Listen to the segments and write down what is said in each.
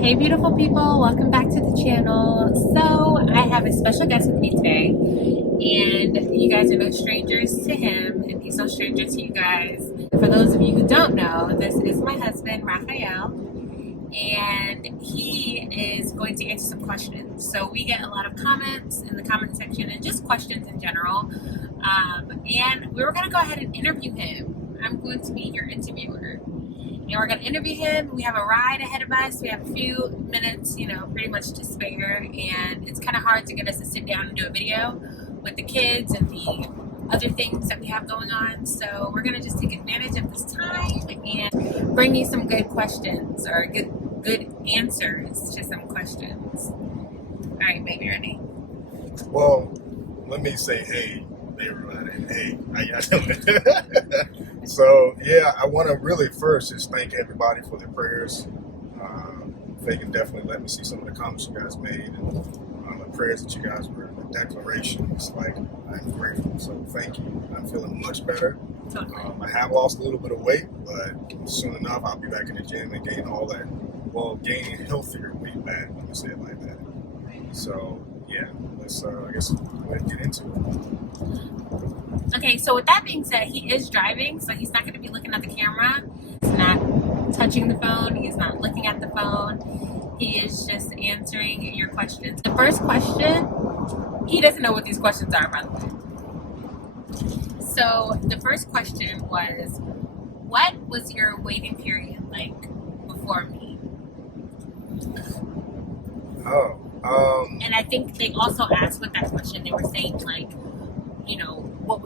Hey beautiful people, welcome back to the channel. So I have a special guest with me today, and you guys are no strangers to him and he's no stranger to you guys. For those of you who don't know, this is my husband Raphael, and he is going to answer some questions. So we get a lot of comments in the comment section and just questions in general, and we were going to go ahead and interview him. I'm going to be your interviewer. And we're going to interview him. We have a ride ahead of us. We have a few minutes, pretty much to spare. And it's kind of hard to get us to sit down and do a video with the kids and the other things that we have going on. So we're going to just take advantage of this time and bring you some good questions or good answers to some questions. All right, baby, ready? Well, let me say, hey, everybody. Hey, how y'all doing? So, yeah, I want to really first just thank everybody for their prayers. They can definitely let me see some of the comments you guys made and the prayers that you guys were, the declarations. Like, I'm grateful. So, thank you. I'm feeling much better. I have lost a little bit of weight, but soon enough, I'll be back in the gym and gain all that, gaining healthier weight back. Let me say it like that. So, yeah, let's, I guess, go ahead and get into it. Okay, so with that being said, he is driving, so he's not going to be looking at the camera. He's not touching the phone. He's not looking at the phone. He is just answering your questions. The first question, he doesn't know what these questions are, by the way. So the first question was, what was your waiting period like before me? And I think they also asked with that question, they were saying like, what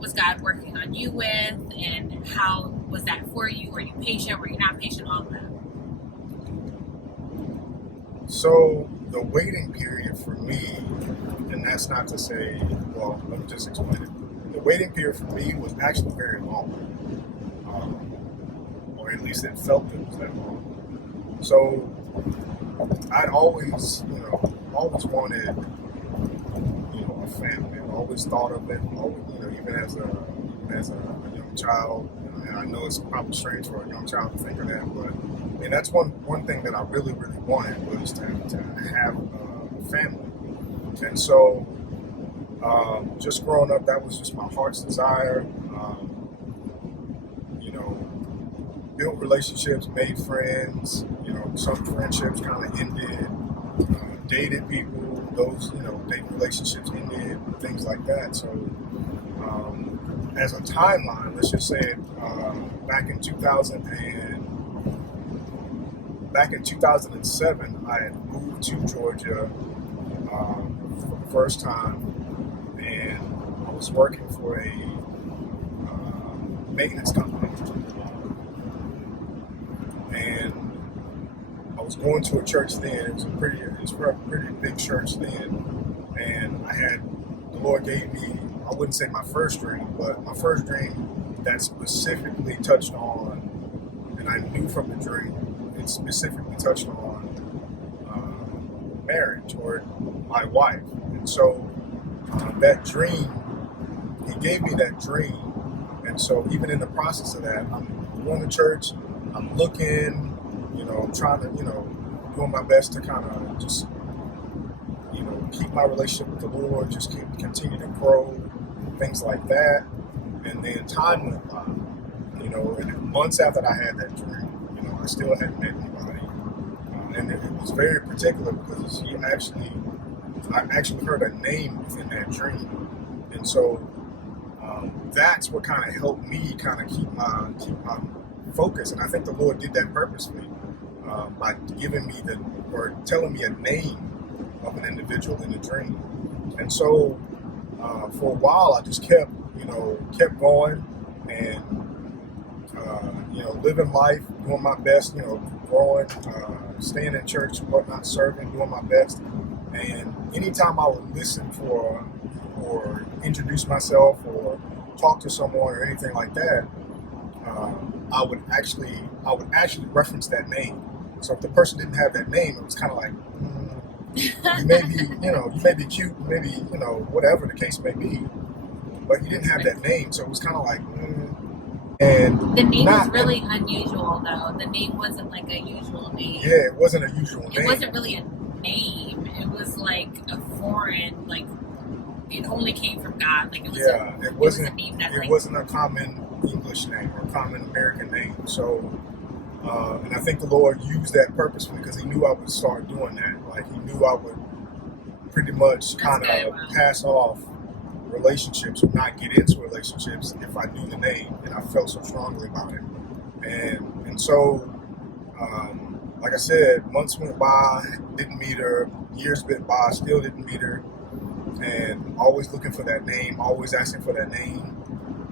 was God working on you with, and how was that for you? Were you patient? Were you not patient? All of that. So the waiting period for me, and that's not to say, let me just explain it. The waiting period for me was actually very long, or at least it felt it was that long. So I'd always wanted, a family. I always thought of it, even as a young child. And I know it's probably strange for a young child to think of that, but that's one thing that I really, really wanted was to have a family. And so, just growing up, that was just my heart's desire. Built relationships, made friends. Some friendships kind of ended. Dated people. Those, dating relationships ended, things like that. So, as a timeline, let's just say, back in 2007, I had moved to Georgia for the first time, and I was working for a maintenance company, and I was going to a church then. It was a pretty big church then, and the Lord gave me, I wouldn't say my first dream, but my first dream that specifically touched on, and I knew from the dream, it specifically touched on marriage or my wife. And so that dream, He gave me that dream, and so even in the process of that, I'm going to church, I'm looking, I'm trying to, doing my best to kind of just, keep my relationship with the Lord, just continue to grow, things like that. And then time went by, and months after I had that dream, I still hadn't met anybody. And it was very particular because I actually heard a name within that dream. And so that's what kind of helped me kind of keep my focus. And I think the Lord did that purposely by giving me telling me a name of an individual in the dream. And so for a while, I just kept going and, living life, doing my best, growing, staying in church, whatnot, serving, doing my best. And anytime I would listen for or introduce myself or talk to someone or anything like that, I would actually reference that name. So if the person didn't have that name, it was kind of like, you may be cute, maybe, whatever the case may be, but you didn't have that name. So it was kind of like, And the name was not really unusual, though. The name wasn't like a usual name. Yeah, it wasn't a usual name. It wasn't really a name. It was like a foreign, like it only came from God. Like it was. It wasn't. A name that, it wasn't a common English name or a common American name. So, and I think the Lord used that purposefully because He knew I would start doing that. Like He knew I would pretty much kind of pass off relationships or not get into relationships if I knew the name and I felt so strongly about it. And so, like I said, months went by, didn't meet her. Years went by, still didn't meet her. And always looking for that name, always asking for that name.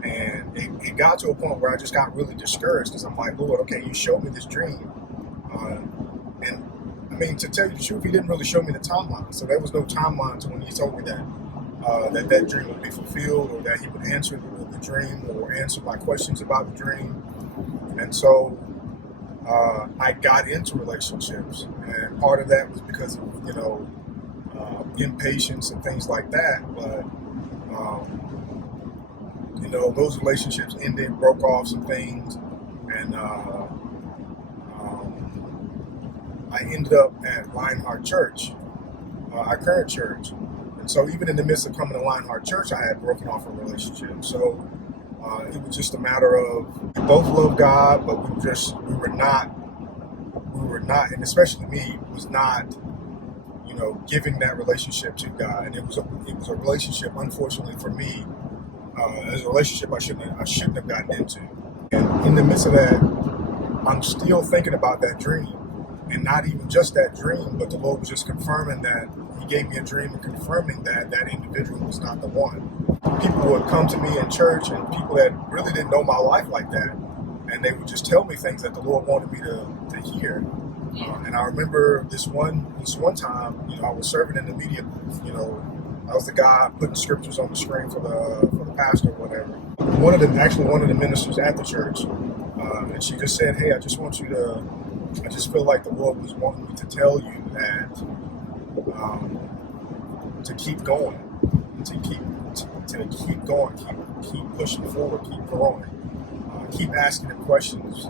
And it got to a point where I just got really discouraged because I'm like, Lord, okay, you showed me this dream. And I mean, to tell you the truth, He didn't really show me the timeline. So there was no timeline to when He told me that that dream would be fulfilled or that He would answer the dream or answer my questions about the dream. And so I got into relationships. And part of that was because of, impatience and things like that. But, those relationships ended, broke off some things. And I ended up at Lionheart Church, our current church. And so even in the midst of coming to Lionheart Church, I had broken off a relationship. So it was just a matter of we both love God, but we were not, and especially me, was not, giving that relationship to God. And it was a relationship, unfortunately for me, as a relationship I shouldn't have gotten into. And in the midst of that, I'm still thinking about that dream. And not even just that dream, but the Lord was just confirming that He gave me a dream and confirming that that individual was not the one. People would come to me in church and people that really didn't know my life like that. And they would just tell me things that the Lord wanted me to hear. And I remember this one time, I was serving in the media booth. I was the guy putting scriptures on the screen for the pastor or whatever. One of the ministers at the church, and she just said, "Hey, I just feel like the Lord was wanting me to tell you that to keep going, to keep going, keep pushing forward, keep growing, keep asking Him questions,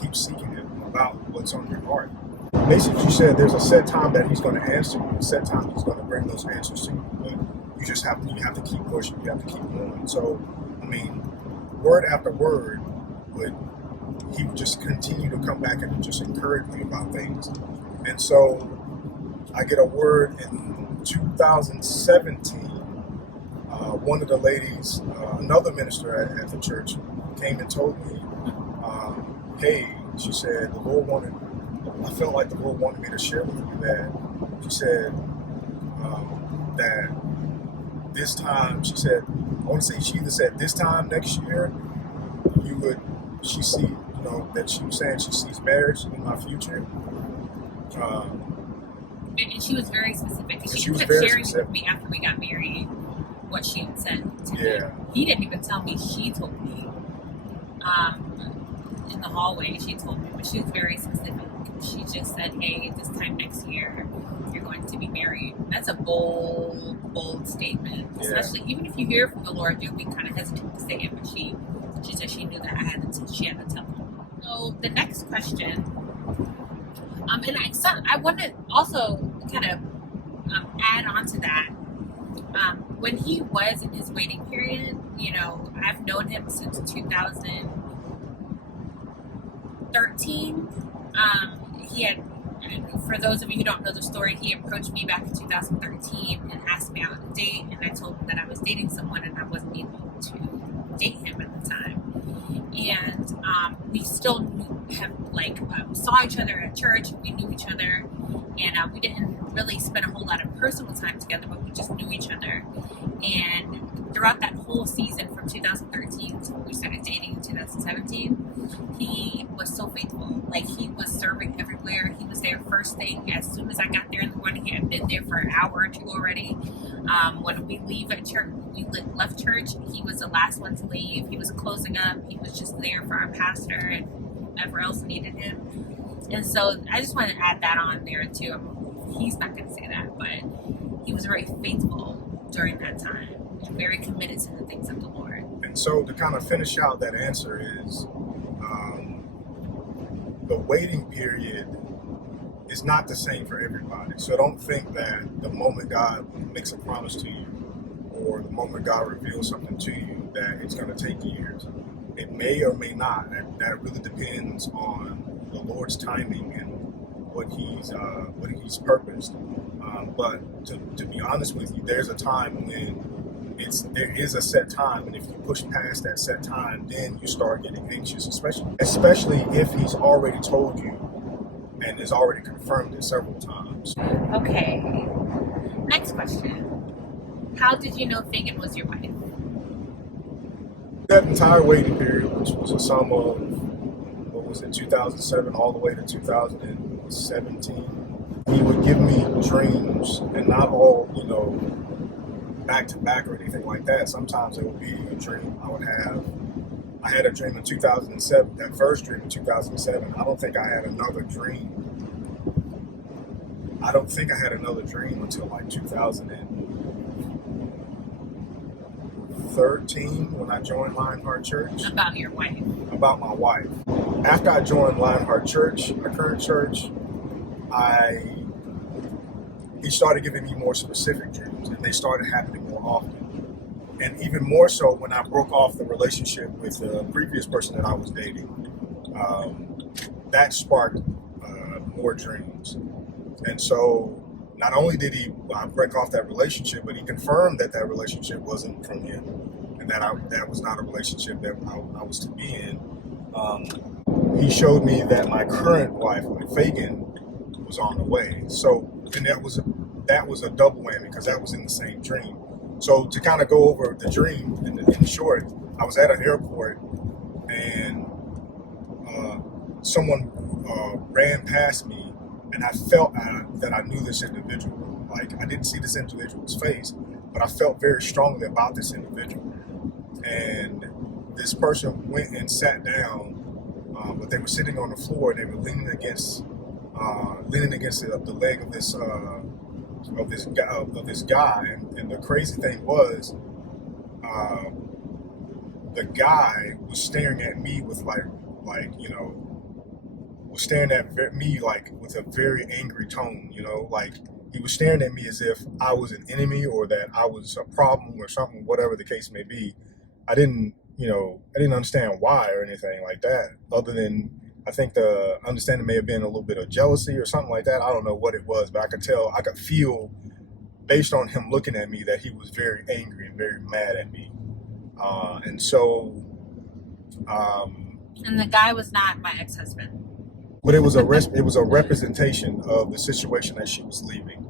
keep seeking Him about what's on your heart." Basically, she said there's a set time that He's going to answer you, a set time He's going to bring those answers to you, but you have to keep pushing, you have to keep going. So, I mean, word after word He would just continue to come back and just encourage me about things. And so I get a word in 2017. One of the ladies, another minister at the church, came and told me, hey, she said, I felt like the Lord wanted me to share with you that, she said, that this time, she said, I want to say she either said this time next year, she see, that she was saying she sees marriage in my future. And she was very specific. She kept sharing with me after we got married what she had said to him. He didn't even tell me. She told me in the hallway. She told me, but she was very specific. She just said, "Hey, this time next year, you're going to be married." That's a bold statement. Yeah. Especially even if you hear from the Lord, you'll be kind of hesitant to say it. But she said she knew that she had to tell him. So the next question, and I want to also kind of add on to that. When he was in his waiting period, I've known him since 2013. He had, for those of you who don't know the story, he approached me back in 2013 and asked me out on a date, and I told him that I was dating someone and I wasn't able to date him at the time. And we still saw each other at church. We knew each other, and we didn't really spend a whole lot of personal time together, but we just knew each other. And throughout that whole season from 2013 to when we started dating in 2017, he was so faithful. He was serving everywhere. He was there first thing. As soon as I got there in the morning, he had been there for an hour or two already. When we left church, he was the last one to leave. He was closing up. He was just there for our pastor and whoever else needed him. And so I just want to add that on there too. He's not going to say that, but he was very faithful during that time and very committed to the things of the Lord. And so to kind of finish out that answer is the waiting period is not the same for everybody. So don't think that the moment God makes a promise to you or the moment God reveals something to you that it's going to take years. It may or may not. That really depends on the Lord's timing and what He's purposed. But to be honest with you, there's a time when there is a set time, and if you push past that set time, then you start getting anxious, especially if He's already told you and has already confirmed it several times. Okay. Next question. How did you know Fagan was your wife? That entire waiting period, which was a sum of, 2007 all the way to 2017, he would give me dreams, and not all, back to back or anything like that. Sometimes it would be a dream I had a dream in 2007, that first dream in 2007. I don't think I had another dream until like 2013 when I joined Lionheart Church. About your wife? About my wife. After I joined Lionheart Church, my current church, he started giving me more specific dreams, and they started happening more often. And even more so when I broke off the relationship with the previous person that I was dating. That sparked more dreams. And so not only did he break off that relationship, but he confirmed that relationship wasn't from him, and that was not a relationship that I was to be in. He showed me that my current wife, Fagan, was on the way. So, and that was a double whammy because that was in the same dream. So to kind of go over the dream in short, I was at an airport and someone ran past me, and I felt that I knew this individual. Like, I didn't see this individual's face, but I felt very strongly about this individual. And this person went and sat down, but they were sitting on the floor, and they were leaning against the leg of this guy. And the crazy thing was, the guy was staring at me with was staring at me like with a very angry tone, like he was staring at me as if I was an enemy or that I was a problem or something, whatever the case may be. I didn't understand why or anything like that, other than I think the understanding may have been a little bit of jealousy or something like that. I don't know what it was, but I could feel based on him looking at me that he was very angry and very mad at me. And so... and the guy was not my ex-husband. But it was a representation of the situation that she was leaving.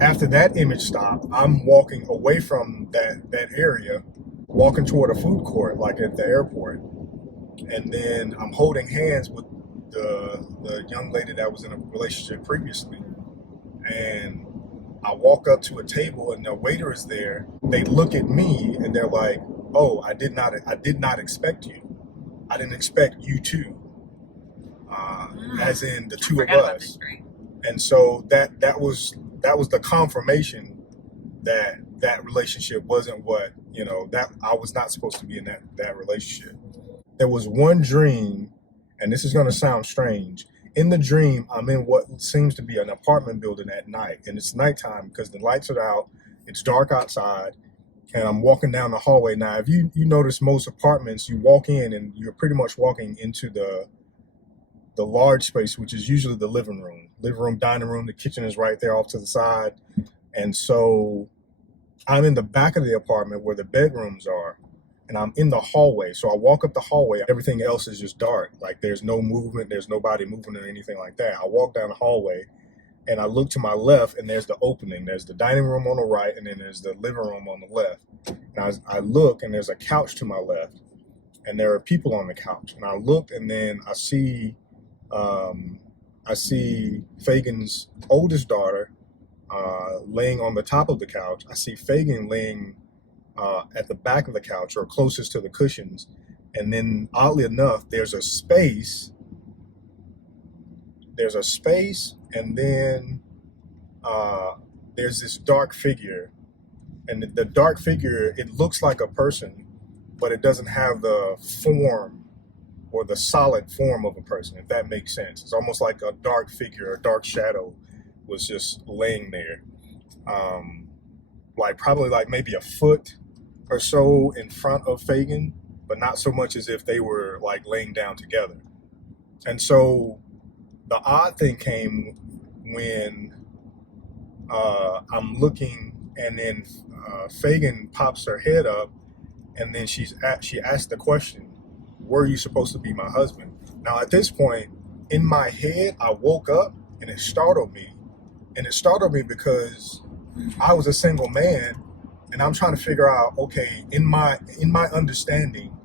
After that image stopped, I'm walking away from that area, walking toward a food court, like at the airport. And then I'm holding hands with the young lady that was in a relationship previously. And I walk up to a table and the waiter is there. They look at me and they're like, "Oh, I did not expect you. I didn't expect you too." As in the two of us. And so that was the confirmation that relationship wasn't what, that I was not supposed to be in that relationship. There was one dream, and this is going to sound strange. In the dream, I'm in what seems to be an apartment building at night, and it's nighttime because the lights are out, it's dark outside, and I'm walking down the hallway. Now, if you notice most apartments, you walk in and you're pretty much walking into the large space, which is usually the living room, dining room. The kitchen is right there off to the side. And so I'm in the back of the apartment where the bedrooms are, and I'm in the hallway. So I walk up the hallway. Everything else is just dark. Like, there's no movement. There's nobody moving or anything like that. I walk down the hallway and I look to my left, and there's the opening. There's the dining room on the right, and then there's the living room on the left. And I look, and there's a couch to my left, and there are people on the couch. And I look, and then I see Fagan's oldest daughter laying on the top of the couch. I see Fagan laying at the back of the couch or closest to the cushions. And then, oddly enough, there's a space, and then there's this dark figure. And the dark figure, it looks like a person, but it doesn't have the form or the solid form of a person, if that makes sense. It's almost like a dark figure, a dark shadow was just laying there. Like probably like maybe a foot or so in front of Fagin, but not so much as if they were like laying down together. And so the odd thing came when I'm looking, and then Fagin pops her head up, and then she asked the question, "Were you supposed to be my husband?" Now at this point, in my head, I woke up, and it startled me. And it startled me because I was a single man, and I'm trying to figure out, okay, in my understanding,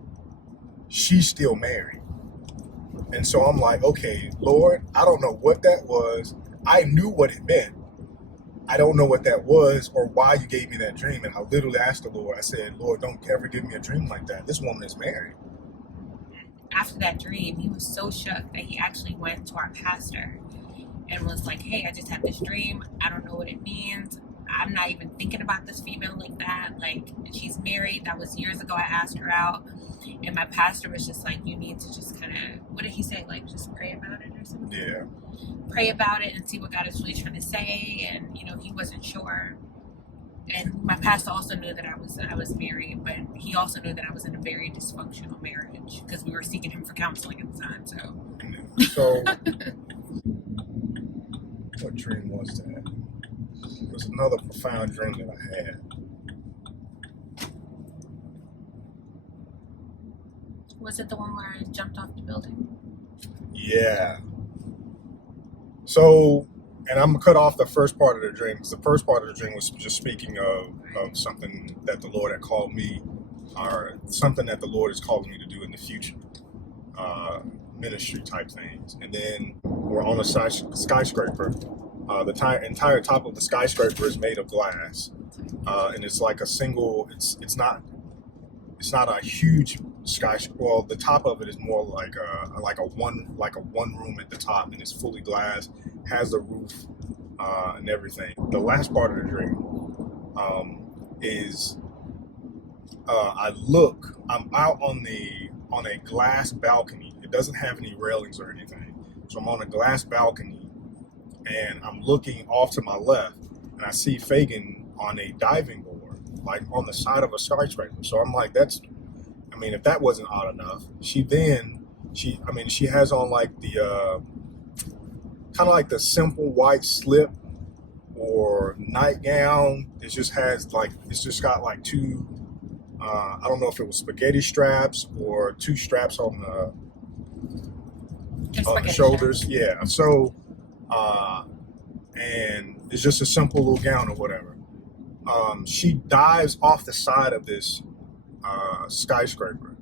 she's still married. And so I'm like, okay, Lord, I don't know what that was. I knew what it meant. I don't know what that was or why you gave me that dream. And I literally asked the Lord, I said, Lord, don't ever give me a dream like that. This woman is married. After that dream, he was so shook that he actually went to our pastor and was like, hey, I just had this dream. I don't know what it means. I'm not even thinking about this female like that. Like, she's married. That was years ago. I asked her out. And my pastor was just like, you need to just kind of, what did he say? Like, just pray about it or something? Yeah. Pray about it and see what God is really trying to say. And, you know, he wasn't sure. And my pastor also knew that I was married, but he also knew that I was in a very dysfunctional marriage because we were seeking him for counseling at the time. So what dream was that? It was another profound dream that I had. Was it the one where I jumped off the building? Yeah. So, and I'm going to cut off the first part of the dream, because the first part of the dream was just speaking of something that the Lord had called me, or something that the Lord is calling me to do in the future, ministry type things. And then we're on a skyscraper. The entire top of the skyscraper is made of glass, and it's like a single. It's not a huge skyscraper. Well, the top of it is more like a one room at the top, and it's fully glass, has a roof and everything. The last part of the dream is I'm out on a glass balcony. It doesn't have any railings or anything, so I'm on a glass balcony, and I'm looking off to my left, and I see Fagin on a diving board, like on the side of a skyscraper. So I'm like, if that wasn't odd enough, she has on like the kind of like the simple white slip or nightgown. It's just got like two, I don't know if it was spaghetti straps or two straps on the shoulders. Straps. Yeah. So, and it's just a simple little gown or whatever. She dives off the side of this skyscraper.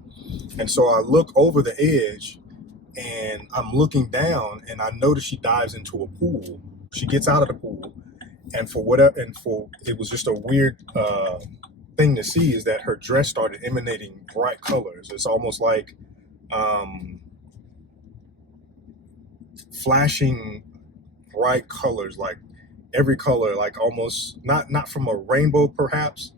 And so I look over the edge, and I'm looking down, and I notice she dives into a pool. She gets out of the pool, and it was just a weird thing to see, is that her dress started emanating bright colors. It's almost like flashing bright colors, like every color, like almost not from a rainbow perhaps.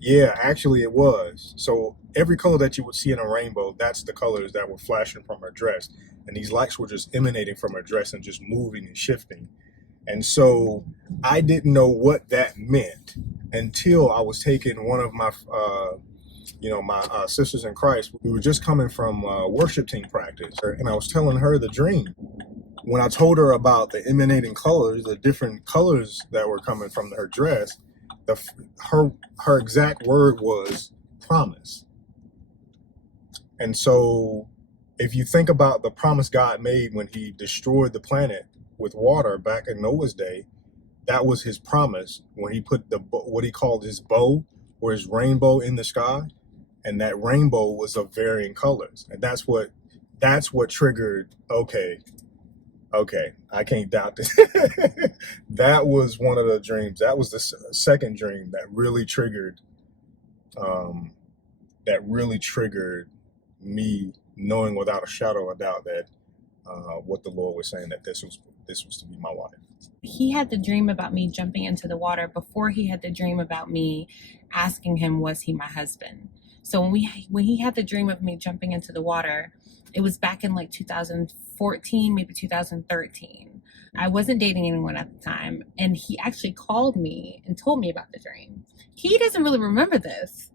Yeah, actually it was. So every color that you would see in a rainbow, that's the colors that were flashing from her dress. And these lights were just emanating from her dress and just moving and shifting. And so I didn't know what that meant until I was taking one of my, my sisters in Christ. We were just coming from worship team practice, and I was telling her the dream. When I told her about the emanating colors, the different colors that were coming from her dress, her exact word was promise. And so if you think about the promise God made when he destroyed the planet with water back in Noah's day, that was his promise when he put what he called his bow or his rainbow in the sky. And that rainbow was of varying colors. And that's what triggered, okay, I can't doubt this. That was one of the dreams. That was the second dream that really triggered me knowing without a shadow of a doubt that what the Lord was saying, that this was to be my wife. He had the dream about me jumping into the water before he had the dream about me asking him, was he my husband? So when he had the dream of me jumping into the water, it was back in like 2014, maybe 2013. I wasn't dating anyone at the time, and he actually called me and told me about the dream. He doesn't really remember this.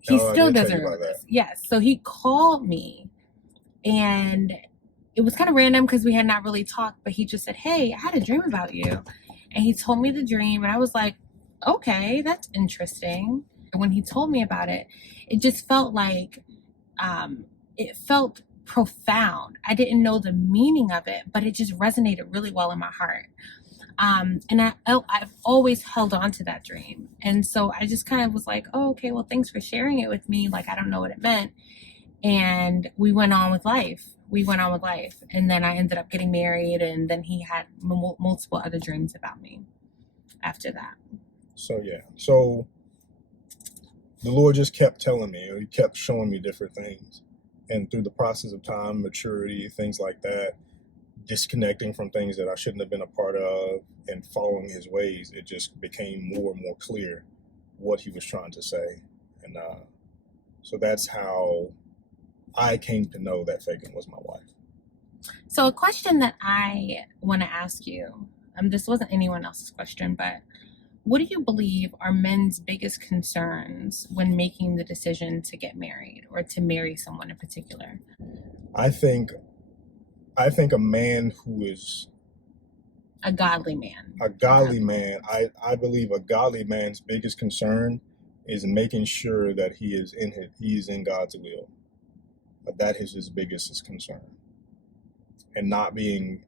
He still doesn't remember this. Yes. So he called me, and it was kind of random because we had not really talked, but he just said, "Hey, I had a dream about you." And he told me the dream, and I was like, okay, that's interesting. And when he told me about it, it just felt like, it felt profound. I didn't know the meaning of it, but it just resonated really well in my heart. And I've always held on to that dream. And so I just kind of was like, oh, okay, well, thanks for sharing it with me. Like, I don't know what it meant. And we went on with life. And then I ended up getting married, and then he had multiple other dreams about me after that. So the Lord just kept telling me, or he kept showing me different things. And through the process of time, maturity, things like that, disconnecting from things that I shouldn't have been a part of and following his ways, it just became more and more clear what he was trying to say. And so that's how I came to know that Fagan was my wife. So a question that I want to ask you, this wasn't anyone else's question, but what do you believe are men's biggest concerns when making the decision to get married or to marry someone in particular? I think a man who is a godly man. I believe a godly man's biggest concern is making sure that he is in God's will. That is his biggest concern. And not being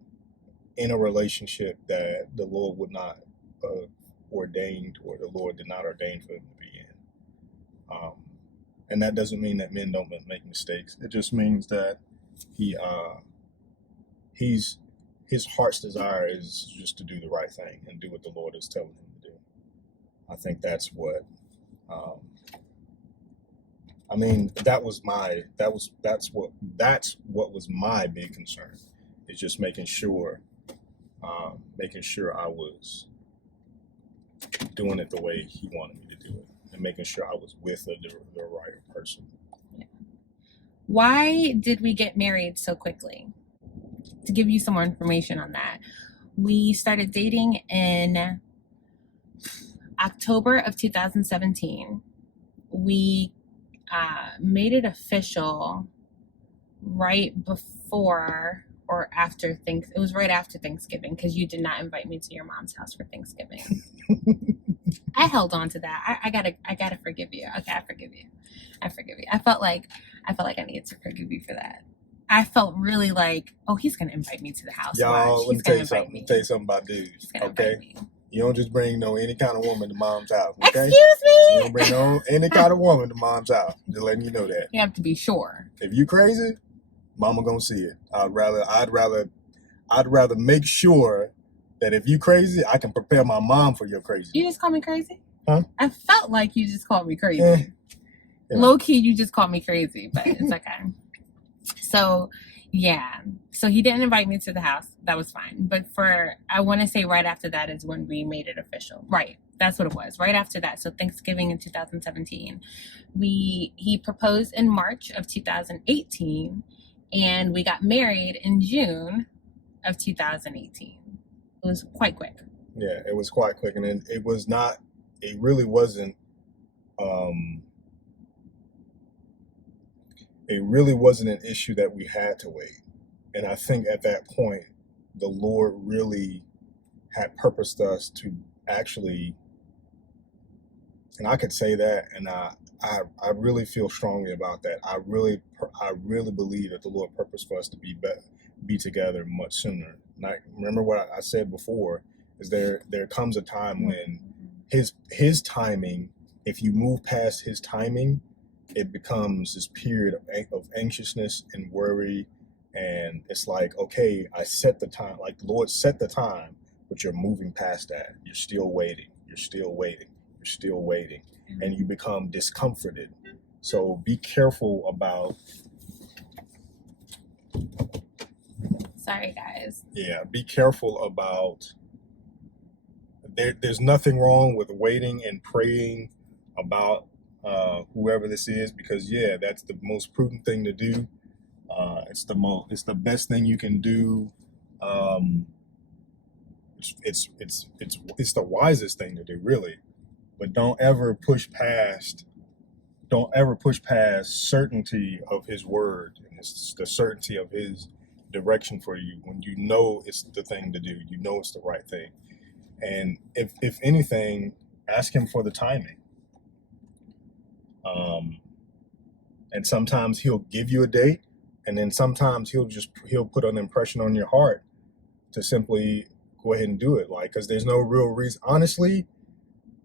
in a relationship that the Lord would not ordained, or the Lord did not ordain for him to be in. And that doesn't mean that men don't make mistakes. It just means that his heart's desire is just to do the right thing and do what the Lord is telling him to do. I think that's what what was my big concern, is just making sure I was doing it the way he wanted me to do it, and making sure I was with the right person. Yeah. Why did we get married so quickly? To give you some more information on that, we started dating in October of 2017. We made it official right before or after It was right after Thanksgiving, because you did not invite me to your mom's house for Thanksgiving. I held on to that. I gotta forgive you. Okay, I forgive you. I felt like I needed to forgive you for that. I felt really like, oh, he's gonna invite me to the house. Y'all, let me tell you something about dudes. Okay, you don't just bring any kind of woman to mom's house. Okay? Excuse me. You don't bring any kind of woman to mom's house. Just letting you know that. You have to be sure. If you crazy, mama gonna see it. I'd rather make sure that if you crazy, I can prepare my mom for your crazy. You just call me crazy? Huh? I felt like you just called me crazy. Low key, you just called me crazy, but it's okay. So, yeah. So he didn't invite me to the house. That was fine. But I want to say right after that is when we made it official. Right. That's what it was. Right after that. So Thanksgiving in 2017. He proposed in March of 2018, and we got married in June of 2018. It was quite quick. Yeah, it was quite quick. And it really wasn't an issue that we had to wait. And I think at that point, the Lord really had purposed us to actually, and I could say that, and I really feel strongly about that. I really believe that the Lord purposed for us to be together much sooner. And remember what I said before, is there comes a time when his timing, if you move past his timing, it becomes this period of anxiousness and worry. And it's like, okay, I set the time, like the Lord set the time, but you're moving past that. You're still waiting. And you become discomforted. So be careful about. Sorry, guys. Yeah, be careful about. There's nothing wrong with waiting and praying about whoever this is, because yeah, that's the most prudent thing to do. It's the best thing you can do. It's the wisest thing to do, really. But don't ever push past certainty of his word and the certainty of his direction for you when you know it's the thing to do. You know it's the right thing. And if anything, ask him for the timing. And sometimes he'll give you a date, and then sometimes he'll put an impression on your heart to simply go ahead and do it. Like, because there's no real reason. Honestly,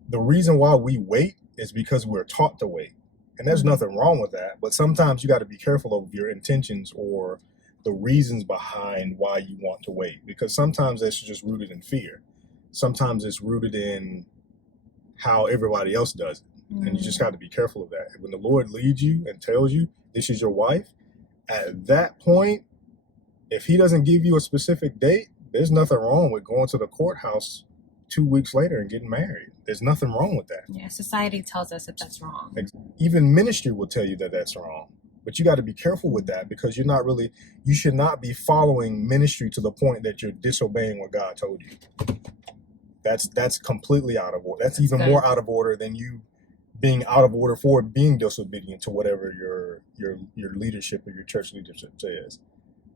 the reason why we wait is because we're taught to wait. And there's nothing wrong with that. But sometimes you got to be careful of your intentions or the reasons behind why you want to wait. Because sometimes that's just rooted in fear. Sometimes it's rooted in how everybody else does it. And you just got to be careful of that. When the Lord leads you and tells you this is your wife, at that point, if he doesn't give you a specific date, there's nothing wrong with going to the courthouse 2 weeks later and getting married. There's nothing wrong with that. Yeah, society tells us that that's wrong. Even ministry will tell you that that's wrong. But you got to be careful with that, because you should not be following ministry to the point that you're disobeying what God told you. That's completely out of order. That's even more out of order than you being out of order for being disobedient to whatever your leadership or your church leadership says.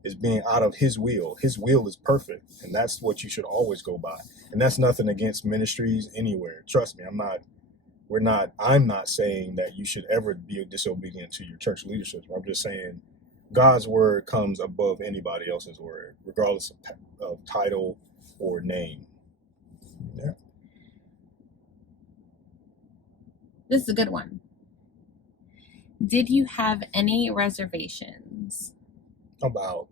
Is being out of his will. His will is perfect, and that's what you should always go by. And that's nothing against ministries anywhere. Trust me, I'm not saying that you should ever be disobedient to your church leadership. I'm just saying God's word comes above anybody else's word, regardless of title or name. Yeah. This is a good one. Did you have any reservations about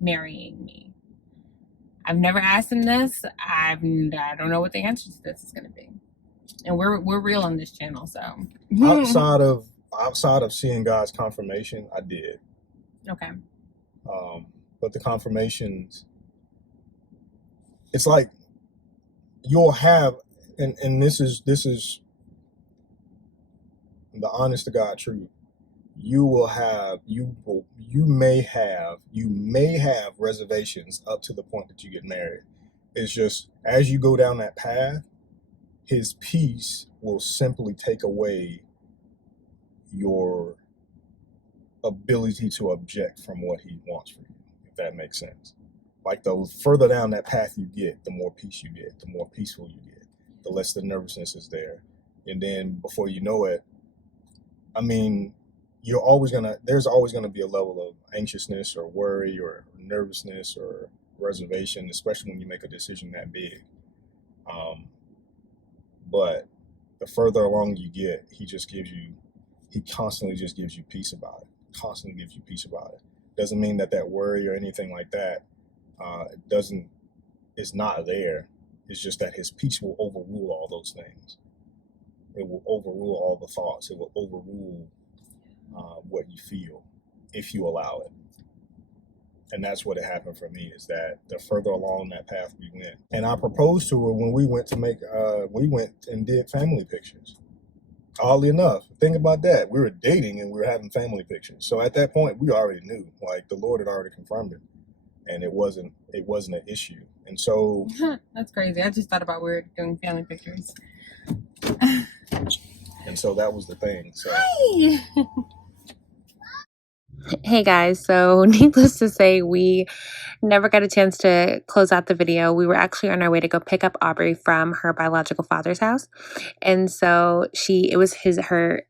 marrying me? I've never asked him this. I don't know what the answer to this is going to be. And we're real on this channel, so outside of seeing God's confirmation, I did. Okay. But the confirmations, it's like you'll have, and this is the honest to God truth. You may have reservations up to the point that you get married. It's just as you go down that path, his peace will simply take away your ability to object from what he wants for you, if that makes sense. Like the further down that path you get, the more peace you get, the more peaceful you get, the less the nervousness is there. And then before you know it, I mean, there's always gonna be a level of anxiousness or worry or nervousness or reservation, especially when you make a decision that big. But the further along you get, he constantly just gives you peace about it. Doesn't mean that worry or anything like that is not there. It's just that his peace will overrule all those things. It will overrule all the thoughts. It will overrule what you feel if you allow it. And that's what happened for me, is that the further along that path we went. And I proposed to her when we went and did family pictures. Oddly enough, think about that. We were dating and we were having family pictures. So at that point, we already knew, like the Lord had already confirmed it. And it wasn't an issue. And so that's crazy. I just thought about we were doing family pictures. And so that was the thing. So hi. Hey guys, so needless to say, we never got a chance to close out the video. We were actually on our way to go pick up Aubrey from her biological father's house. And so it was her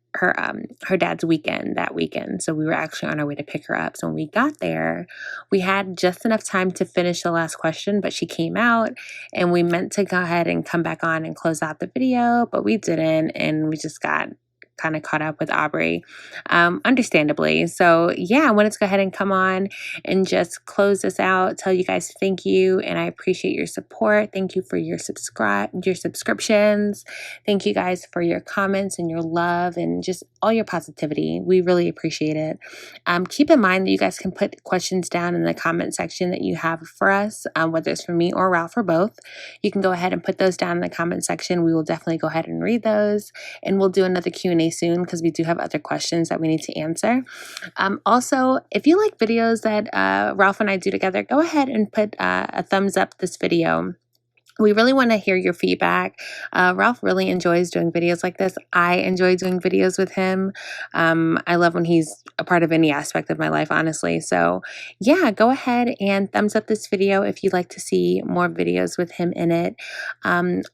dad's weekend that weekend. So we were actually on our way to pick her up. So when we got there, we had just enough time to finish the last question, but she came out and we meant to go ahead and come back on and close out the video, but we didn't. And we just got kind of caught up with Aubrey, understandably. So yeah, I wanted to go ahead and come on and just close this out, tell you guys thank you, and I appreciate your support. Thank you for your subscriptions. Thank you guys for your comments and your love and just all your positivity. We really appreciate it. Keep in mind that you guys can put questions down in the comment section that you have for us, whether it's for me or Ralph or both. You can go ahead and put those down in the comment section. We will definitely go ahead and read those, and we'll do another Q&A soon because we do have other questions that we need to answer. Also, if you like videos that Ralph and I do together, go ahead and put a thumbs up this video. We really want to hear your feedback. Ralph really enjoys doing videos like this. I enjoy doing videos with him. I love when he's a part of any aspect of my life, honestly. So yeah, go ahead and thumbs up this video if you'd like to see more videos with him in it.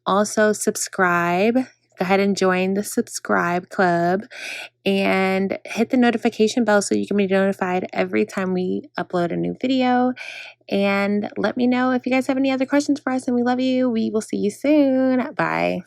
Also, subscribe. Go ahead and join the subscribe club and hit the notification bell so you can be notified every time we upload a new video. And let me know if you guys have any other questions for us, and we love you. We will see you soon. Bye.